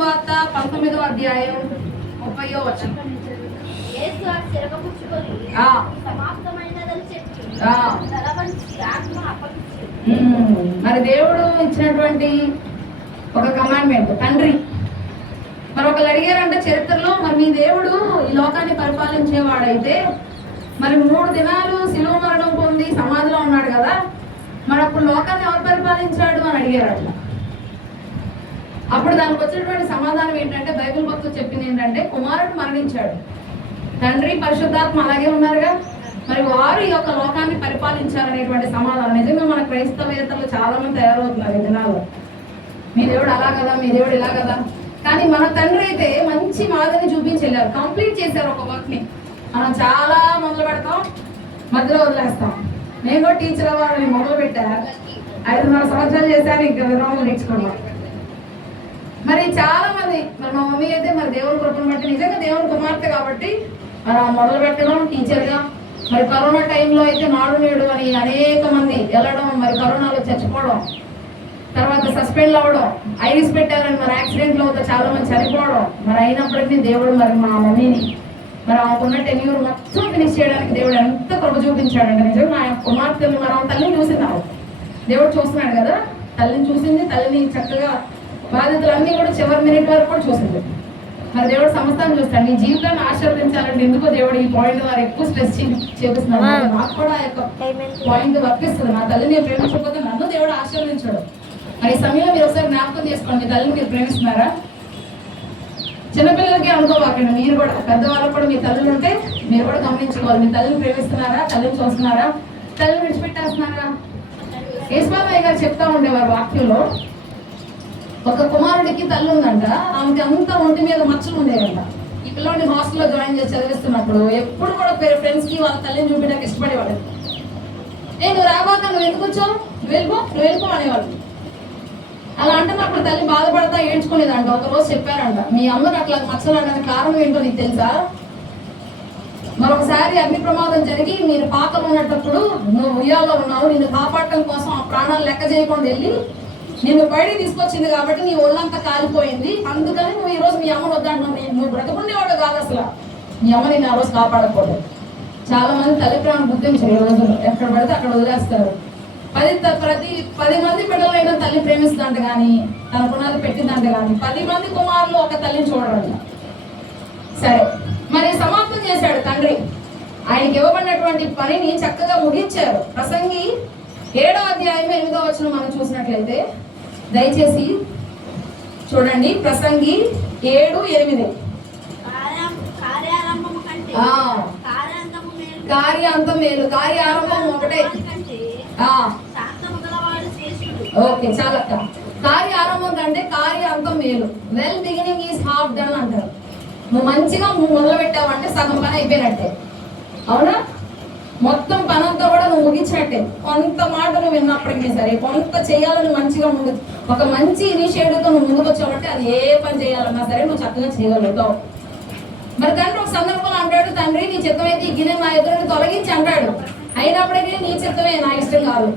సువార్త 19వ అధ్యాయం 30వ వచనం. మరి దేవుడు ఇచ్చినటువంటి ఒక కమాండ్మెంట్ తండ్రి. మరి ఒకళ్ళు అడిగారంటే చరిత్రలో, మరి మీ దేవుడు ఈ లోకాన్ని పరిపాలించేవాడైతే మరి 3 దినాలు శిలువ మరణం పొంది సమాధిలో ఉన్నాడు కదా, మరి అప్పుడు లోకాన్ని ఎవరు పరిపాలించాడు అని అడిగారు అట్లా. అప్పుడు దానికి వచ్చినటువంటి సమాధానం ఏంటంటే, బైబిల్ భక్తులు చెప్పింది ఏంటంటే, కుమారుడు మరణించాడు, తండ్రి పరిశుద్ధాత్మ అలాగే ఉన్నారుగా, మరి వారు ఈ యొక్క లోకాన్ని పరిపాలించారనేటువంటి సమాధానం. నిజంగా మన క్రైస్తవేతలు చాలా మంది తయారవుతున్నారు ఈ దినాల్లో. మీ దేవుడు అలా కదా, మీ దేవుడు ఇలా కదా. కానీ మన తండ్రి అయితే మంచి మాదిరిని చూపించి వెళ్ళారు, కంప్లీట్ చేశారు ఒక వర్క్ ని. మనం చాలా మొదలు పెడతాం, మధ్యలో వదిలేస్తాం. నేను కూడా టీచర్ అవ్వాలని మొదలు పెట్టా, 5.5 సంవత్సరాలు చేశాను, ఇంకా విరామం నేర్చుకున్నాం. మరి చాలా మంది, మరి మా మమ్మీ అయితే మరి దేవుని కృపను బట్టి నిజంగా దేవుని కుమార్తె కాబట్టి మరి మొదలు పెట్టడం టీచర్గా. మరి కరోనా టైంలో అయితే నాడు నేడు అని అనేక మంది వెళ్ళడం, మరి కరోనాలో చచ్చిపోవడం, తర్వాత సస్పెండ్ అవ్వడం, ఐరిస్ పెట్టారని మరి యాక్సిడెంట్లో అవుతా చాలా మంది చనిపోవడం. మరి అయినప్పటికీ దేవుడు మరి మా మమ్మీని మరి ఆమెకున్న టెన్యూర్ మొత్తం ఫినిష్ చేయడానికి దేవుడు ఎంత కృప చూపించాడంటే, నిజంగా నా కుమార్తెలు మరి ఆమె తల్లిని చూసినావు, దేవుడు చూస్తున్నాడు కదా, తల్లిని చూసింది, తల్లిని చక్కగా బాధ్యతలన్నీ కూడా చివరి మినిట్ వరకు కూడా చూసింది. మరి దేవుడు సమస్తాన్ని చూస్తాడు. నీ జీవితాన్ని ఆశీర్వదించాలంటే ఎందుకో దేవుడు ఈ పాయింట్ ద్వారా ఎక్కువ స్ట్రెస్ చేపిస్తున్నాడు. నాకు కూడా ఆ యొక్క పాయింట్ వర్తిస్తుంది. నా తల్లిని ప్రేమించకపోతే నన్ను దేవుడు ఆశీర్వదించాడు. మరి ఈ సమయంలో మీరు ఒకసారి జ్ఞాపకం చేసుకోండి, మీ తల్లిని మీరు ప్రేమిస్తున్నారా? చిన్నపిల్లలకి అనుకోవాకండి, మీరు కూడా పెద్దవాళ్ళకు కూడా మీ తల్లులు ఉంటే మీరు కూడా గమనించుకోవాలి. మీ తల్లిని ప్రేమిస్తున్నారా, తల్లిని చూస్తున్నారా, తల్లిని విడిచిపెట్టేస్తున్నారా? యేసుబాబయ్య గారు చెప్తా ఉండేవారు వాక్యంలో, ఒక కుమారుడికి తల్లి ఉందంట, ఆమెకి అంతా ఒంటి మీద మచ్చలు ఉండేవంట. ఈ పిల్లవాడిని హాస్టల్లో జాయిన్ చేసి చదివిస్తున్నప్పుడు ఎప్పుడు కూడా ఫ్రెండ్స్కి వాళ్ళ తల్లిని చూపించడానికి ఇష్టపడేవాడు. నువ్వు రాబోతా, నువ్వు ఎందుకు వచ్చావు, నువ్వు వెళ్ళిపో అనేవాళ్ళు. అలా అంటున్నప్పుడు తల్లి బాధపడతా ఏడ్చుకునేదంట. ఒకరోజు చెప్పారంట, మీ అమ్మకి అట్లా మచ్చలు అనడానికి కారణం ఏంటో నీకు తెలుసా? మరొకసారి అగ్ని ప్రమాదం జరిగి మీరు పాకలు ఉన్నప్పుడు నువ్వు ఉయ్యాల్లో ఉన్నావు, నిన్ను కాపాడటం కోసం ఆ ప్రాణాలు లెక్క చేయకుండా వెళ్ళి నిన్ను బయటికి తీసుకొచ్చింది కాబట్టి నీ ఒళ్ళంతా కాలిపోయింది, అందుకని నువ్వు ఈరోజు మీ అమ్మను వద్దంటున్నావు. నువ్వు బ్రతకుండేవాడు కాదు అసలు, మీ అమ్మ నేను ఆ రోజు కాపాడకపోతే. చాలా మంది తల్లి ప్రేమ గుర్తించారు ఈ రోజుల్లో, ఎక్కడ పడితే అక్కడ వదిలేస్తారు. 10 మంది బిడ్డలైనా తల్లి ప్రేమిస్తుందంట, కానీ తన పునాది పెట్టిందంట, కానీ 10 మంది కుమారులు ఒక తల్లిని చూడడం. సరే, మరి సమాప్తం చేశాడు తండ్రి. ఆయనకి ఇవ్వబడినటువంటి పనిని చక్కగా ముగించారు. ప్రసంగి 7వ అధ్యాయం 8వ వచనం మనం చూసినట్లయితే, దయచేసి చూడండి. ప్రసంగి 7:8. కార్యాంతం మేలు, కార్యారంభం ఒకటే. ఓకే, చాలక్క. కార్యారంభం కంటే కార్యాంతం మేలు. Well beginning is half done అంటారు. నువ్వు మంచిగా మొదలు పెట్టావంటే సగం పని అయిపోయినట్టే, అవునా? మొత్తం పనంతా కూడా నువ్వు ముగించినట్టే. కొంత మాట నువ్వు విన్నప్పటికీ సరే, కొంత చేయాలని మంచిగా ఒక మంచి ఇనిషియేటివ్తో నువ్వు ముందుకు వచ్చావంటే అది ఏ పని చేయాలన్నా సరే నువ్వు చక్కగా చేయగలుగుతావు. మరి తండ్రి ఒక సందర్భంలో అంటాడు, తండ్రి నీ చిత్తమైతే ఈ గిన్నె నా ఎదురుని తొలగించి అంటాడు. అయినప్పటికీ నీ చిత్తమే, నా ఇష్టం కాదు.